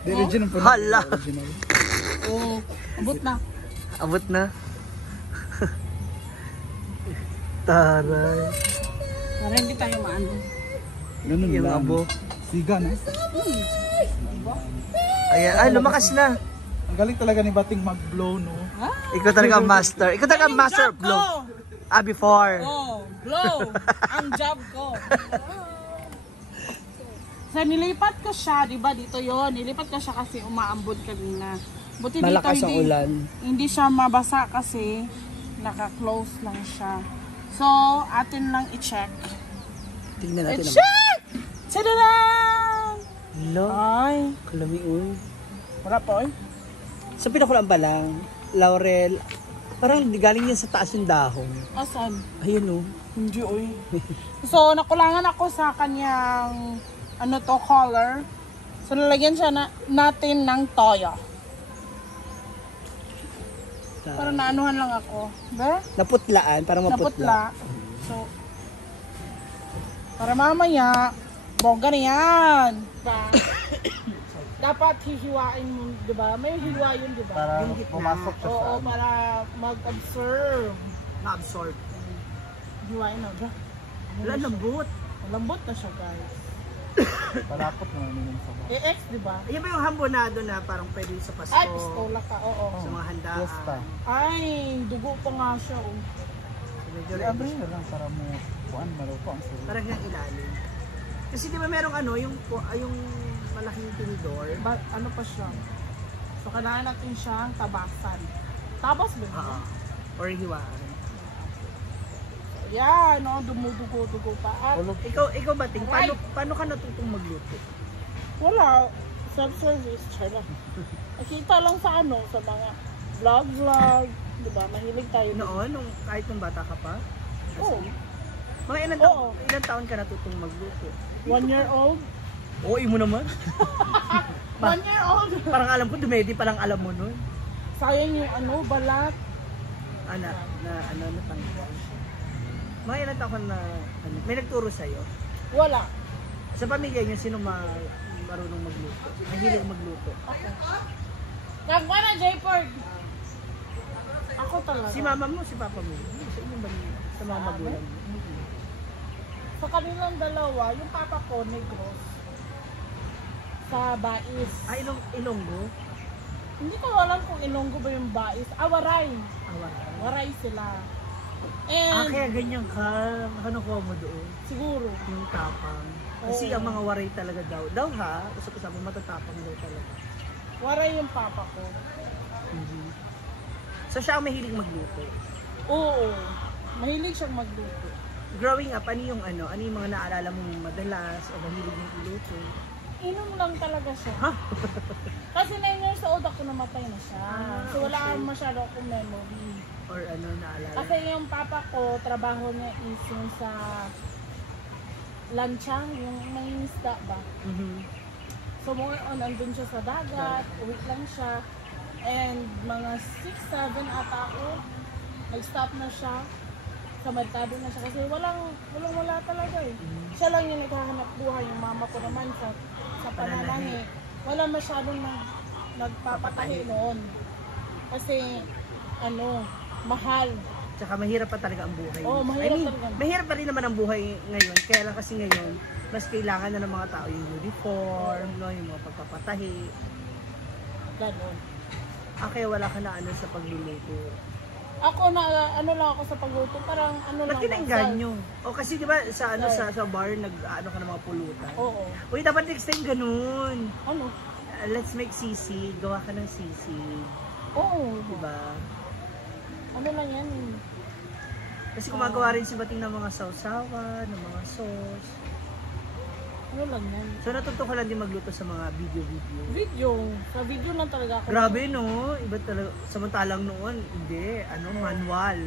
The original po. Hala. Oo, abot na. Abot na. Taray. Para hindi tayo maano. Ganun Yung lang. abo. Siga na. Ayan, ay lumakas na. Ang galing talaga ni Bating mag-blow, no? Ikaw talaga ang master. Ikaw talaga ang master of blow. Ah, before. Oh, blow. Ang job ko. So, nilipat ko siya, di ba? Dito yon. Nilipat ko siya kasi umaambon kanina. Buti Malakas dito ang ulan. hindi siya mabasa kasi naka-close lang siya. So, atin lang i-check. Tingnan natin. I-check! Tadadaan! Hello. Ay, Kalami, uy. wala po eh. Sa pinakulaan pa lang, laurel, parang galing yan sa taas yung dahon. Asan? Ayun, oh. Hindi oy. So, nakulangan ako sa kanyang ano to, color. So, nalagyan siya natin ng toyo. Para naanuhan lang ako. Ba? Naputlaan, parang maputla. Naputla. So, para mamaya, bongga na yan. Dapat hihiwain mo, di ba? May hiwa yun, di ba? Para Yung gitna. pumasok siya sa... Oo, para mag-absorb. Na-absorb. Hiwain na, ba? Wala, lambot. Malambot na siya, guys. Palapot naman yun sa bahay. Eh, X, di ba? Ayan ba yung hambonado na parang pwede sa Pasko? Ay, pistola ka, oo. Sa mga handaan. Fiesta. Ay, dugo pa nga siya, oh. Medyo Si Abril na lang para mo kuan maluto ang sulit. parang yung ilalim. Kasi di ba merong ano, yung malaking tinidor. Ano pa siya? So, kailangan natin siyang tabasan. Tabas ba? Oo. Or hiwaan. Yan, no? Dumudugo-dugo pa. At Ikaw Bating, paano ka natutong magluto? wala. Self-service. Chara. Nakita lang sa ano, sa mga vlog. Diba? Mahilig tayo. Noon, kahit nung bata ka pa? Oo. Mga ilang taon ka natutong magluto? 1 year old. Oo, mo naman. 1 year old. Parang alam ko, dumedi pa lang alam mo nun. Sayang yung ano, balat. Natanggal. Mga ilang taon na, may nagturo sa'yo? Wala. Sa pamilya niyo, sino marunong magluto? Mahilig magluto? Nagwa na, Jayford. Ako talaga. Si mama mo, si papa mo? Sa inyo ba sa mga magulang mo? Sa kanilang dalawa, yung papa ko, Negros. Sa Bais. Ah, Ilonggo? Hindi ko alam kung Ilonggo ba yung Bais. Waray. Wala. Waray sila. Ah, And, kaya ganyan ka. Ano ko mo doon? siguro. Yung tapang. Kasi Oo. ang mga waray talaga daw. Daw ha? Usap-usap mo, matatapang daw talaga. Waray yung papa ko. So siya ang mahilig magluto. Oo. Mahilig siyang magluto. Growing up, ano yung mga naalala mo madalas o mahilig mong iluto? Inom lang talaga siya. Ha? Kasi 9 years old ako namatay na siya. So wala okay. masyado akong memory. Or naalala? Kasi yung papa ko, trabaho niya is yung sa lanchang, yung may isda ba? So more on, andun siya sa dagat, uwi lang siya. And mga 6-7 ata ako, nag-stop na siya. Sa merkado na siya kasi wala talaga eh. Siya lang yung naghahanap buhay, yung mama ko naman sa pananahi. Wala masyadong nagpapatahi noon. Kasi mahal. Tsaka mahirap pa talaga ang buhay. Oo, mahirap talaga. Mahirap pa rin naman ang buhay ngayon. Kaya lang kasi ngayon, mas kailangan na ng mga tao yung uniform, yung mga pagpapatahi. Ganon. Kaya wala ka na sa pagluluto. Ako lang ako sa pagluto, parang Ba't lang. kinangganyo? O kasi di ba sa bar ka ng mga pulutan? Oo. Uy, dapat next time ganun. Ano? Let's make sisig. Gawa ka ng sisig. Oo. Diba? Ano lang yan? Kasi gumagawa rin si Bating ng mga sausawan, ng mga sauce. Ano lang yan? So natuto ka lang din magluto sa mga video. Sa video lang talaga ako. Grabe no? Iba talaga. Samantalang noon, hindi. Manual.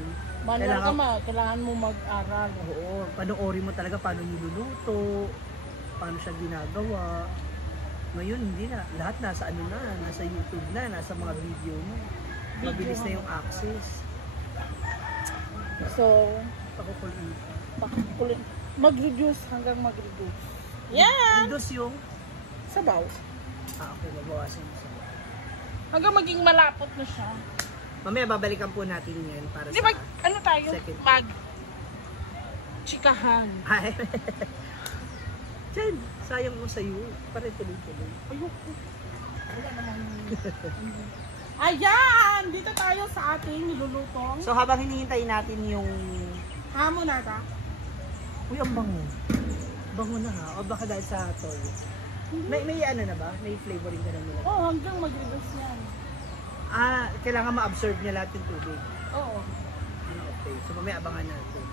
Kailangan mo mag-aral. Oo. Panoorin mo talaga paano niluluto. Paano siya ginagawa. Ngayon, hindi na. Lahat nasa nasa YouTube na, nasa mga video mo. Mabilis na yung access. So, Pakukulit. mag-reduce hanggang mag-reduce. Yan! Reduce yung Sabaw. Okay, babawasan mo siya. Hanggang maging malapot na siya. Mamaya babalikan po natin yan para Hindi, sa... ano tayo? Second. Chikahan. Ay. Jen, sayang mo sa'yo. Pare tuloy-tuloy. Ayoko. Wala naman. Ayan! Dito tayo sa ating nilulutong. So habang hinihintay natin yung... Hamon na ta. Uy, ang bango. Bango na ha. O baka dahil sa toyo. May ano na ba? May flavoring ka na nila? Oo, hanggang mag-reverse yan. Kailangan ma-absorb niya lahat yung tubig. Oo. Okay. So mamaya abangan natin.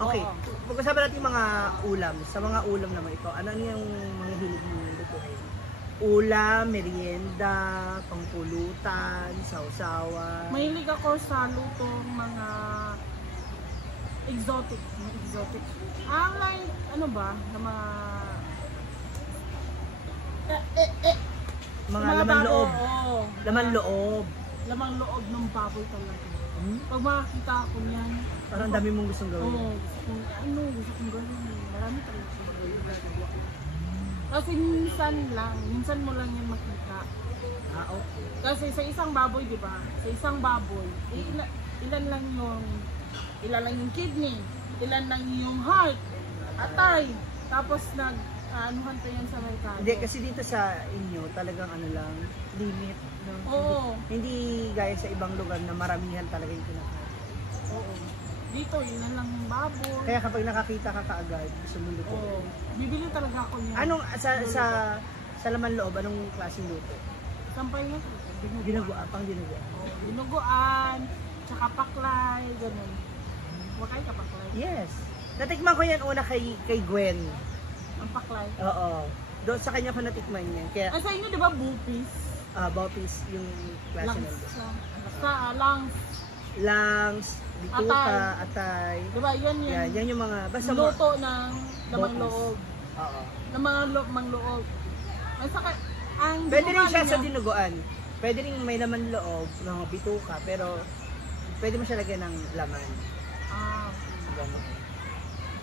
Okay. Oo. Pag-usapan natin yung mga ulam. Sa mga ulam naman ito, ano yung mga hilig mo lutuin? Ulam, merienda, pangpulutan, sausawan. Mahilig ako sa lutong mga exotic. Like, ano ba? Na mga... Mga laman loob. Oo. Laman loob. Lamang loob ng baboy talaga. Pag makakita ako niyan, Parang ang dami mong gustong gawin. oo, gusto kong gawin. Marami talaga gusto kong gawin. Kasi minsan mo lang yan makita. Okay. Kasi sa isang baboy, di ba? Sa isang baboy, ilan lang yung kidney, ilan lang yung heart, atay. Tapos anuhan pa yan sa merkado. Hindi, kasi dito sa inyo, talagang ano lang, limit. No? Oo. Hindi gaya sa ibang lugar na maramihan talaga yung kinakain. Oo. Dito, ilan lang yung baboy. Kaya kapag nakakita ka kaagad, gusto mo luto. Oo. Bibili talaga ako niya. Anong, sa laman loob, anong klaseng luto? Sampay nga. Dinuguan, pang dinuguan. Dinuguan, tsaka paklay, ganun. Wakay ka paklay? Yes. Natikman ko yan una kay Gwen. Ang paklay. Oo. Doon sa kanya ko natikman yan. Kaya, Ang sa inyo, di ba, bupis? bopis yung klase Langs. nandun. Langs. Langs, bituka, atay. Di ba, yan Yan, yan yung mga, basta luto ng lamang Bopis. loob. Oo. Ng mga lamang loob. Ang Pwede rin siya niya, sa dinuguan. Pwede rin may laman loob ng bituka, pero pwede mo siya lagyan ng laman. Ganun.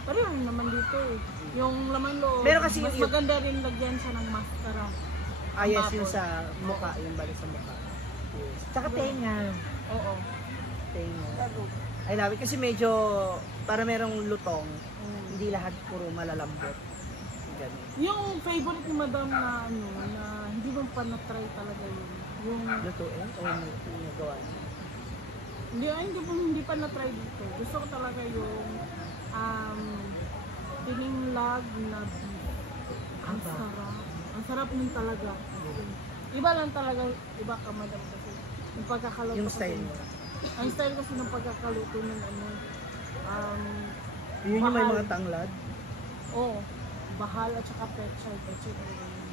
Pareho naman dito eh. Yung lamang loob, Pero kasi mas yung- maganda rin lagyan siya ng mascara. Yes, Ang yung baboy. sa mukha, yung balik sa mukha. Yes. Tsaka tenga. Oo. Tenga. I love it kasi medyo, para merong lutong, hindi lahat puro malalambot. Ganun. Yung favorite ni Madam na na hindi mo pa na-try talaga yun. Yung Lutuin o nagawa niya? hindi pa na-try dito. Gusto ko talaga yung tininglag na beef. Ang sarap. Ang sarap nun talaga. Iba lang talaga, iba ka Madam kasi. Yung pagkakaluto Yung kasi- style mo. Ang style kasi ng pagkakaluto nun Yun yung may Mahal. mga tanglad. bahal at saka pechay talaga yun.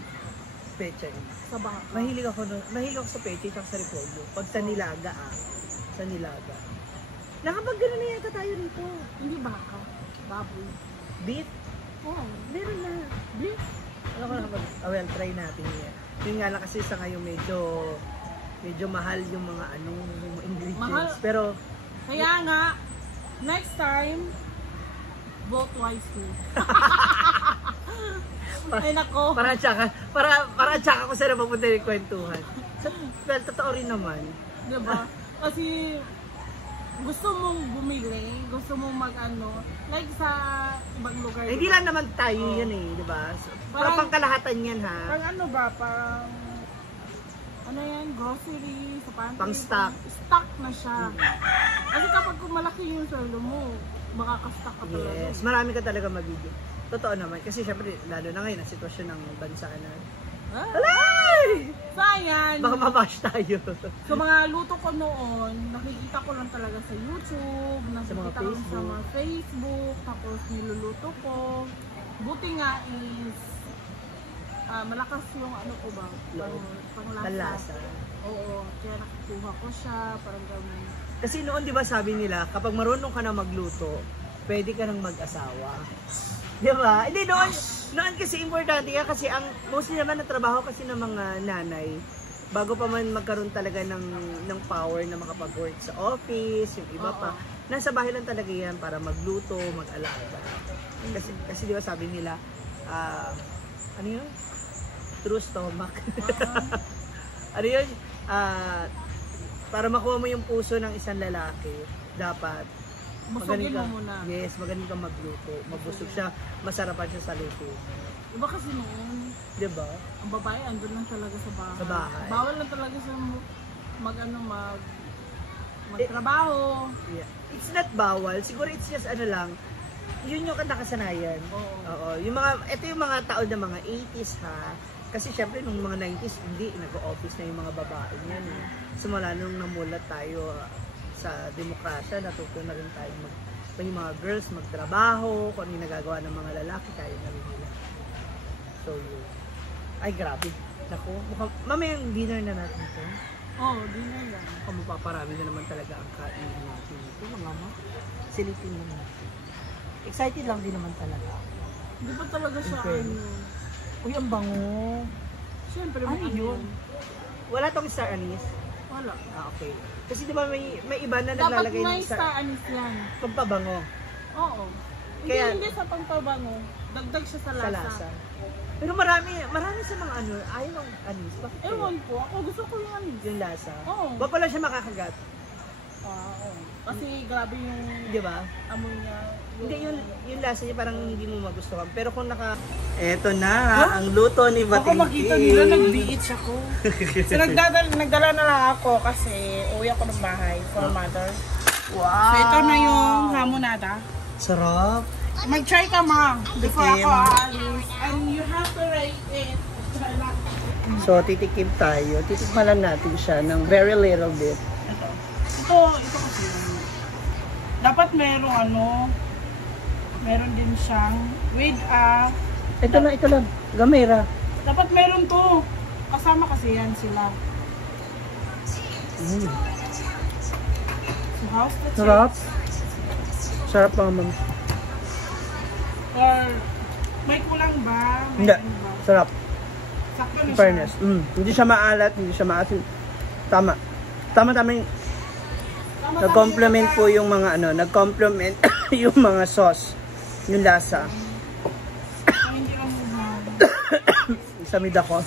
Peche. Sa baka. Mahilig ako sa peche at sa repolyo. Pag sa nilaga sa nilaga. Nakapag gano'n na yata tayo rito. Hindi baka. Baboy. Beef? Oo. Meron na. Beef? Ano ko nakapag... well, try natin yan. Yun nga lang kasi sa ngayon medyo mahal yung mga yung ingredients. Mahal. Pero, Kaya nga, next time, vote wisely. Ay nako. para tsaka ko sila mapunta yung kwentuhan. Well, totoo rin naman. Diba? Kasi gusto mong bumili, gusto mong like sa ibang lugar. Hindi lang naman tayo yun di ba? Parang pangkalahatan yan ha. Parang parang yan, grocery, sa pantry. Pang-stock. Stock na siya. Kasi kapag malaki yung sweldo mo, makaka-stock ka talaga. Yes, marami ka talaga mabibili. Totoo naman. Kasi syempre, lalo na ngayon, ang sitwasyon ng bansa na. Alay! Sayang! Baka mabash tayo. So mga luto ko noon, nakikita ko lang talaga sa YouTube, nakikita ko sa mga Facebook, tapos niluluto ko. Buti nga is, malakas yung ko ba? Panlasa. Oo, kaya nakukuha ko siya, parang gawin. Kasi noon, di ba sabi nila, kapag marunong ka na magluto, pwede ka nang mag-asawa. Di ba? Hindi, noon kasi importante ka kasi ang mostly naman na trabaho kasi ng mga nanay, bago pa man magkaroon talaga ng power na makapag-work sa office, yung iba pa, nasa bahay lang talaga yan para magluto, mag-alaga. Kasi di ba sabi nila, ano yun? True stomach. Ano yun? Para makuha mo yung puso ng isang lalaki, dapat Busugin mo muna. Yes, magaling kang magluto. Magbusog siya, masarapan siya sa luto. Iba kasi noon, Diba? ang babae andun lang talaga sa bahay. Sa bahay. Bawal lang talaga sa magtrabaho. Yeah. It's not bawal. Siguro it's just ano lang, yun yung nakasanayan. Oo. Yung mga, ito yung mga taon ng mga 80s ha. Kasi syempre nung mga 90s, hindi, nag-office na yung mga babae niyan. Simula nung namulat tayo sa demokrasya, natuto na rin tayo yung mga girls magtrabaho, kung ano yung nagagawa ng mga lalaki, tayo na rin nila. So yun. Ay grabe. Naku, mamayang dinner na natin ito. Dinner lang. Kung mapaparami na naman talaga ang kain natin ito, mga ma. Silipin lang natin. Excited lang din naman talaga. Hindi pa talaga siya Okay. Uy, ang bango. Siyempre, Ano yun? Wala tong star anise? Wala. Okay. Kasi di ba may iba na Dapat naglalagay may ng star star anise yan. pampabango Oo. Kaya- Hindi sa pangpabango. Dagdag siya sa sa lasa. lasa. Pero marami sa mga ano, ayaw ng anise. Bakit kaya? Ewan po. Ako gusto ko yung anise. Yung lasa. Oo. Ba pala siya makakagat? Oo. Kasi grabe yung Di ba? amoy niya. Hindi, yung lasa niya parang hindi mo magustuhan. Pero kung Eto na, ang luto ni Bating. Ako makita nila, nag-beach ako. So nagdala na lang ako kasi uwi ako ng bahay for mother. Wow! So ito na yung hamonada. Sarap. Mag-try ka ma, before Tikim. ako aalis. And you have to rate it. So, titikim tayo. Titikman lang natin siya ng very little bit. Ito kasi. Dapat meron din siyang with Ito lang. Gamera. dapat meron to. Kasama kasi yan sila. So how's the Sarap. taste? Sarap naman. Or may kulang ba? May Hindi. ano ba? Sarap. Sakto na In siya. fairness. Hindi siya maalat, hindi siya maasin. Tama. Tama yung Tama-tama nag-complement yung po yung mga nag-complement yung mga sauce, yung lasa. pagka- hindi lang muna. Isamid ako.